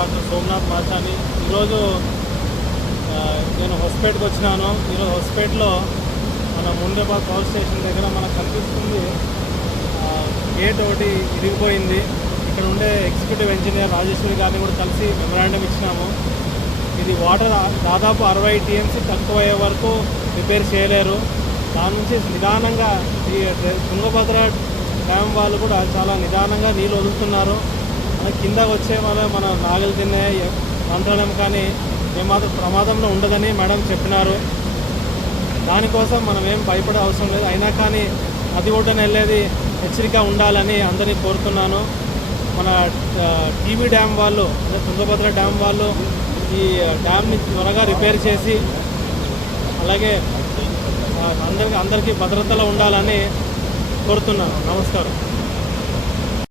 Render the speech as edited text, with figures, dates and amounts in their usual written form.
Doctor Somnath Machani. ఈరోజు నేను హొస్పేట్కి వచ్చినాను. ఈరోజు హొస్పేట్లో మన ముండేబాద్ పవర్ స్టేషన్ దగ్గర మనకు కనిపిస్తుంది గేట్ ఒకటి ఇరిగిపోయింది. ఇక్కడ ఉండే ఎగ్జిక్యూటివ్ ఇంజనీర్ రాజేశ్వరి గారిని కూడా కలిసి మెమరాండం ఇచ్చినాము. ఇది వాటర్ దాదాపు 60 టీఎంసీ తక్కువ అయ్యే వరకు రిపేర్ చేయలేరు. దాని నుంచి నిదానంగా ఈ తుంగభద్ర డ్యామ్ వాళ్ళు కూడా చాలా నిదానంగా నీళ్ళు వదులుతున్నారు. మన కింద వచ్చే వల్ల మన నాగలు తినే మంత్రాలయం కానీ ఏమాత్రం ప్రమాదంలో ఉండదని మేడం చెప్పినారు. దానికోసం మనం ఏం భయపడే అవసరం లేదు. అయినా కానీ నది ఒడ్డున వెళ్ళేది హెచ్చరిక ఉండాలని అందరినీ కోరుతున్నాను. మన టీబీ డ్యామ్ వాళ్ళు అదే తుంగభద్ర డ్యామ్ వాళ్ళు ఈ డ్యామ్ని త్వరగా రిపేర్ చేసి అలాగే అందరికీ భద్రతలో ఉండాలని కోరుతున్నాను. నమస్కారం.